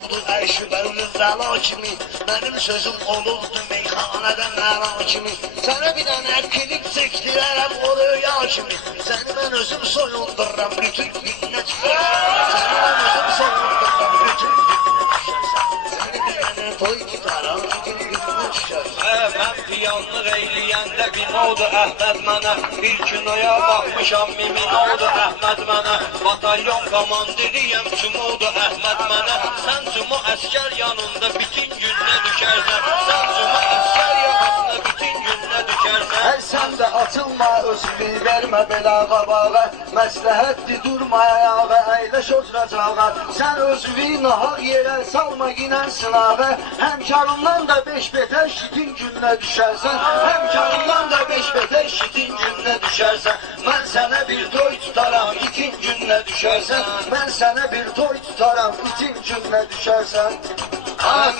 Ərşi bərulun rəla kimi, mənim sözüm olurdu meyxanədən məna kimi. Sənə bir dənə klip çəkdirərəm o rüya kimi. Səni mən özüm soyundururam bütün gününə düşərsən. Səni mən özüm soyundururam bütün gününə düşərsən. Səni bir dənə toy tutarım bütün gününə düşərsən. Mən piyanlıq eyləyəndə bin oldu Əhməd mənə. Bir kinoya baxmışam mimin oldu Əhməd mənə. Batalyon komandiriyəm kim oldu Əhməd mənə. Sən cuma əskər yanında bütün gününə düşərsən. Sən cuma əskər yanında bütün gününə düşərsən. Hər sən də açılma özünü vermə belə qabağa. Məsləhətdir durma ayağa, əyləş oturacağa. Sən özünü nahaq yerə salma ginən sınağa. Həmkarından da beş betər şitin gününə düşərsən. Həmkarından da beş betər şitin gününə düşərsən. Mən sənə bir toy tutaram itin gününə düşərsən. Mən sənə bir toy tutaram itin gününə düşərsən.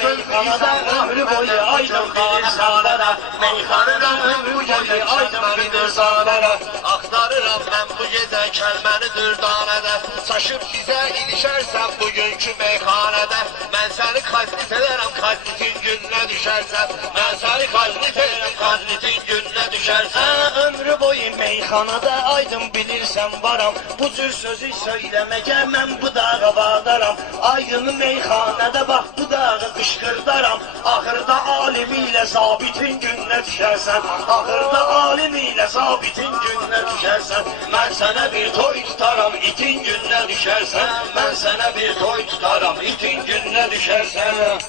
Meyxanadan ömrü boyu aydın bir sağlara. Meyxanadan ömrü boyu aydın bir sağlara. Axtarıram mən bu gecə kəlməni dürdanədə. Saşıb bizə ilişərsən bugünkü meyxanədə. Mən səni kazlit edərəm kazlitin gününə düşərsən. Mən səni kazlit edərəm kazlitin gününə düşərsən. Ömrü boyu meyxanada aydın bilirsən varam. Bu cür sözü söyləməkə mən bu dağa bağdaram. Aydın meyxanada bax bu dağa qışqırdaram. Axırda alimi ilə zabitin gününə düşərsən. Axırda alimi ilə zabitin gününə düşərsən. Mən sənə bir toy tutaram itin gününə düşərsən. Mən sənə bir toy tutaram itin gününə düşərsən.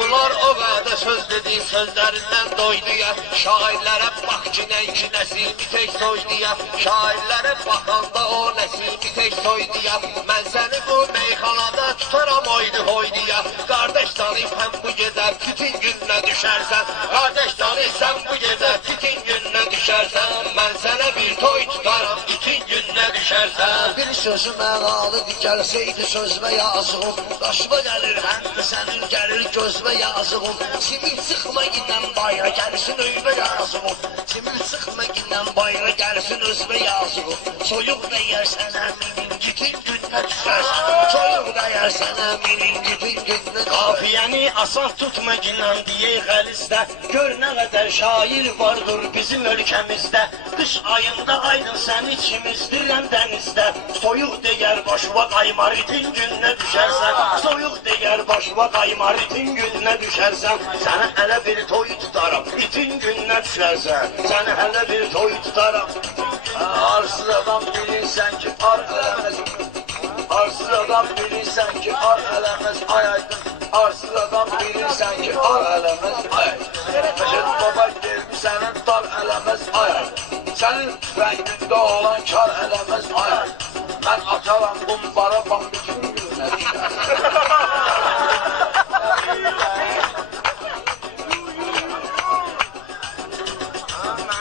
Bunlar o qədər söz dediğin sözlərindən doyduya. Şairlərə bax ki nənki nəsimi tək soyduya. Şairlərə baxanda o nəsimi tək soyduya. Mən səni bu meyxanada tutaram oydu hoyduya. Qardaş tanıyım sən bu gecə bütün gününə düşərsən. Qardaş tanıyım sən bu gecə bütün gününə düşərsən. Mən sənə bir toy tutaram bütün gününə düşərsən. Bir sözü mənalıdır gəlsəydi sözmə yazığım. Daşıma gəlir həm də sənin gəlir gözmə yazığım. Simil sıxma ginən bayra gəlsin öyvə yazığım. Simil sıxma ginən bayra gəlsin özmə yazığım. Soyuq dəyərsən əminin gitin gününə düşərsən. Soyuq dəyərsən əminin gitin gününə. Qafiyəni asaf tutma ginən deyək xəlistə. Gör nə qədər şair vardır bizim ölkəmizdə. Qış ayında aydın sən içimizdirəm dənizdə. Soyuq deyər başıva qaymar itin gününə düşərsən. Soyuq deyər başıva qaymar itin gününə düşərsən. Sənə hələ bir toy tutaram itin gününə düşərsən. Sənə hələ bir toy tutaram. Arsız adam bilirsən ki ar eləməz. Arsız adam bilirsən ki ar eləməz ay aydın. Arsız adam bilirsən ki ar eləməz ay aydın. Məşəd baba gelmiş sənin dar eləməz ay aydın. Sənin rəngində olan kar eləməz ay aydın. Mən açaram bumbara bax bütün gününə düşərsən.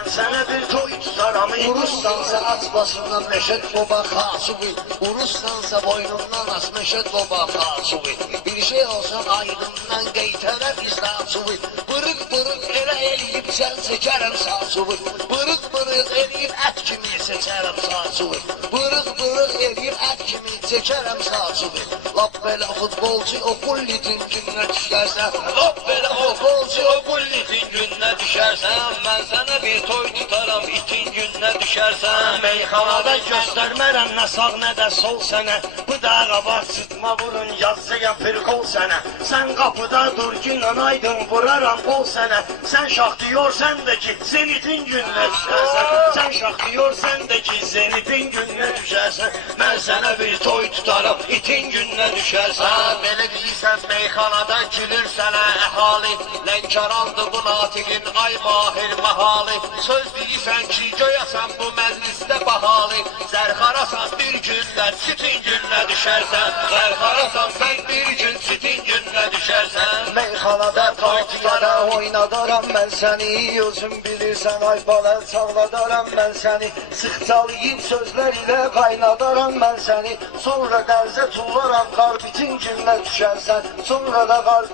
Sənə bir toy tutaram Urussansa aç basından Məşəd baba xaçuvi. Urussansa boynundan aç Məşəd baba xaçuvi. Bir şey olsan aydından qeytərə biz xaçuvi. Bırıq bırıq elə eləyib sən çəkərəm saçuvi. Bırıq bırıq eləyib ət kimi seçərəm saçuvi. Bırıq bırıq eləyib ət kimi çəkərəm saçuvi. Lap belə futbolçu o kullitin gününə düşərsən. Lap belə o futbolçu o kullitin gününə düşərsən. Mən sənə bir toy tutaram itin gününə düşərsən. Meyxanada göstərmərəm nə sağ nə də sol sənə. Bu dağa bax sıtma vurun yazsaya firqol sənə. Sən qapıda dur günən aydın vuraram qol sənə. Sən şax diyor sən də ki zenitin gününə düşərsən. Sən şax diyor sən də ki zenitin gününə düşərsən. Mən sənə bir toy tutaram itin gününə düşərsən. Belə deyirsən meyxanada gülür sənə əhali. Lənkarandır bu natiqin ay mahir məhali. Söz deyirsən ki göyasan bu məclisdə bahalı. Zərxarasan bir günlər sitin gününə düşərsən. Zərxarasan sən bir gün sitin gününə düşərsən. Meyxanada partiyada oynadaram mən səni. Özün bilirsən ay bala çağladaram mən səni. Sıx çalıyıb sözlər ilə qaynadaram mən səni. Sonra dərzə tullaram qar bitin gününə düşərsən. Sonra da qar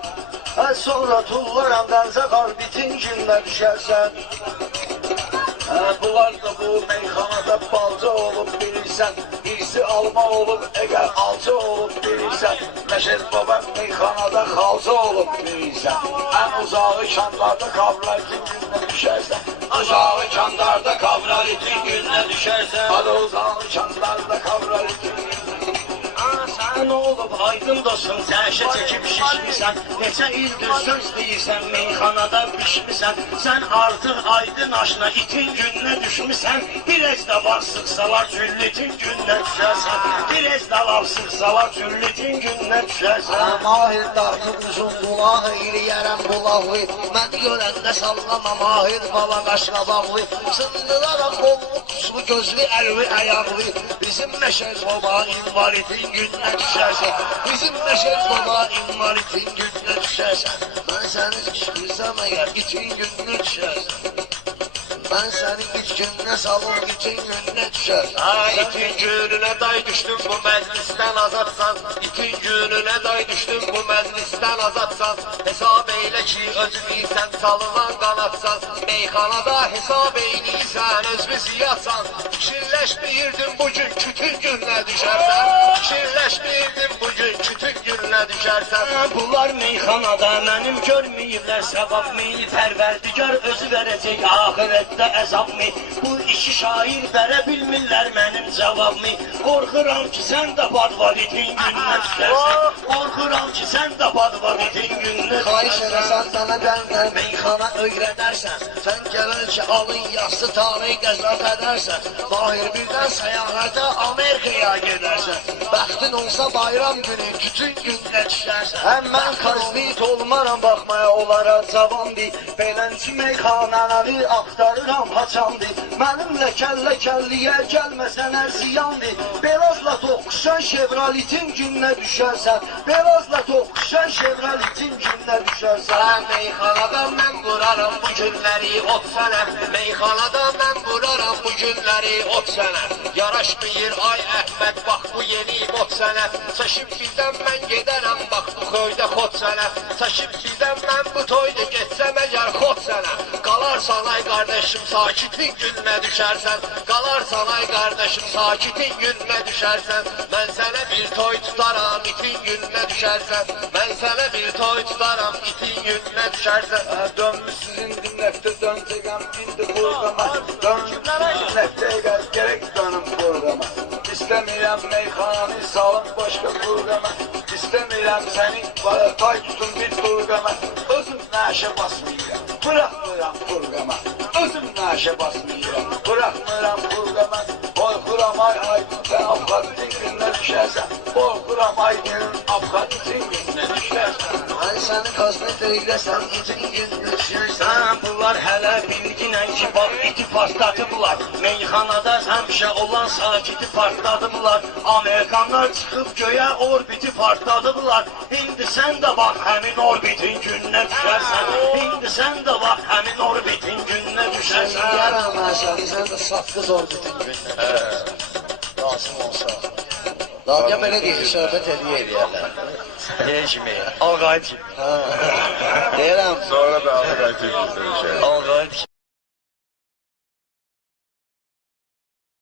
sonra tullaram dərzə qar bitin gününə düşərsən. Bunlar da bu meyxanada balca olub bilirsən, birisi alma olub, əgər alça olub bilirsən, Məşəd baba meyxanada xalça olub bilirsən, ən uzağı kanlarda kavrar itin gününə düşərsən, uzağı kanlarda kavrar itin gününə düşərsən, hadi uzağı kanlarda kavrar itin gününə. Sən olub aydın dostum, səhşə çəkib şişmisən, neçə ildir söz deyirsən, meyxanada pişmisən, sən artıq aydın aşına itin gününə düşmüsən, bir ez də var sıxsalar cüllitin gününə düşərsən, bir ez də var sıxsalar cüllitin gününə düşərsən. Mahir dartıb uzun qulağı, iriyərəm bulağı, mən görəndə sallama mahir bala qaşqabaqlı, sındıraram bollu tuzlu gözlü əlvi əyaqlı, bizim Məşəd baba invalitin gününə düşərsən, bizim Məşəd baba invalitin gününə düşərsən, mən səni düşürsəm əgər itin gününə düşərsən, mən səni iç gününə salım itin gününə düşərsən. Ay itin gününə day düşdüm bu məclisdən azadsan, itin gününə day düşdüm bu məclisdən azadsan, hesab eylə ki özünüsən çalınan qanatsan, meyxanada hesab eyləysən özünü ziyatsan, fikirləşməyirdim bugün kütün gününə düşərsən, fikirləşməyirdim bugün kütün gününə düşərsən. Bunlar meyxanada mənim görməyiblər səvabmi, Pərverdigar özü verəcək ahirətdə əzabmi, bu iki şair verə bilmirlər mənim cavabmi, qorxuram ki sən də badvalitin gününə düşərsən, qorxuram ki sən də badvalitin gününə Xahiş düşərsən. edəsən sənə bəlkə meyxana öyrədərsən, sən gələn ki alın yassı tanı qəzat edərsən, Mahir birdən səyahətə Amerikaya gedərsən, bəxtin olsa bayram günü tütün gününə düşərsən. Mən kosmit olmaram baxmaya onlara cavandır, belənçi meyxanəni axtarıram haçandır, mənimlə kəllə-kəlliyə gəlməsənə ziyandır, Belazla toxuşan Şevralitin gününə düşərsən, Belazla toxuşan Şevralitin gününə düşərsən. Meyxanada mən quraram bu günləri ot sənə, meyxanada mən quraram bu günləri ot sənə, yaraşmıyır ay Əhməd bax bu yeni ot sənə, çəşib birdən mən gedərəm bax bu köydə xot sənə, çəşib birdən mən bu toyda getsəm əgər xot sənə, qalarsan ay qardaşım sakitin gününə düşərsən, qalarsan ay qardaşım sakitin gününə düşərsən, mən sənə bir toy tutaram itin gününə düşərsən, mən sənə bir toy tutaram itin gününə düşərsən. Dönmüşsüz indi nəftə dönəcəkəm indi burqama, dönmüşsüz nəftə gerek dönüm burqama, İstəmirəm meyxananı salın başqa burqama, İstəmirəm səni tay tutun bir burqama, özüm nəşə basmayıram, bıraxmıram burqama, özüm nəşə basmayıram, bıraxmıram burqama, qorxuram ay aydın sən avxatin gününə düşərsən, qorxuram aydın avxatin gününə düşərsən. Mən səni kosmet eyləsən, itin gününə düşərsən. Bunlar hələ bilginən ki bax iti partladıblar, meyxanada həmişə olan sakiti partladıblar, Amerikanlar çıxıb göyə orbiti partladıblar, indi sən də bax həmin orbitin gününə düşərsən, indi sən də bax həmin orbitin gününə düşərsən. Yaram mən səni, sən də saqqız orbitin gününə düşərsən. Lazım olsa. Lakin belə deyil, söhbət eləyərlər. Deyən kimi, Alqayıb kimi. Deyirəm. Sonra da Ağrı Qayıtı Alqayıb kimi.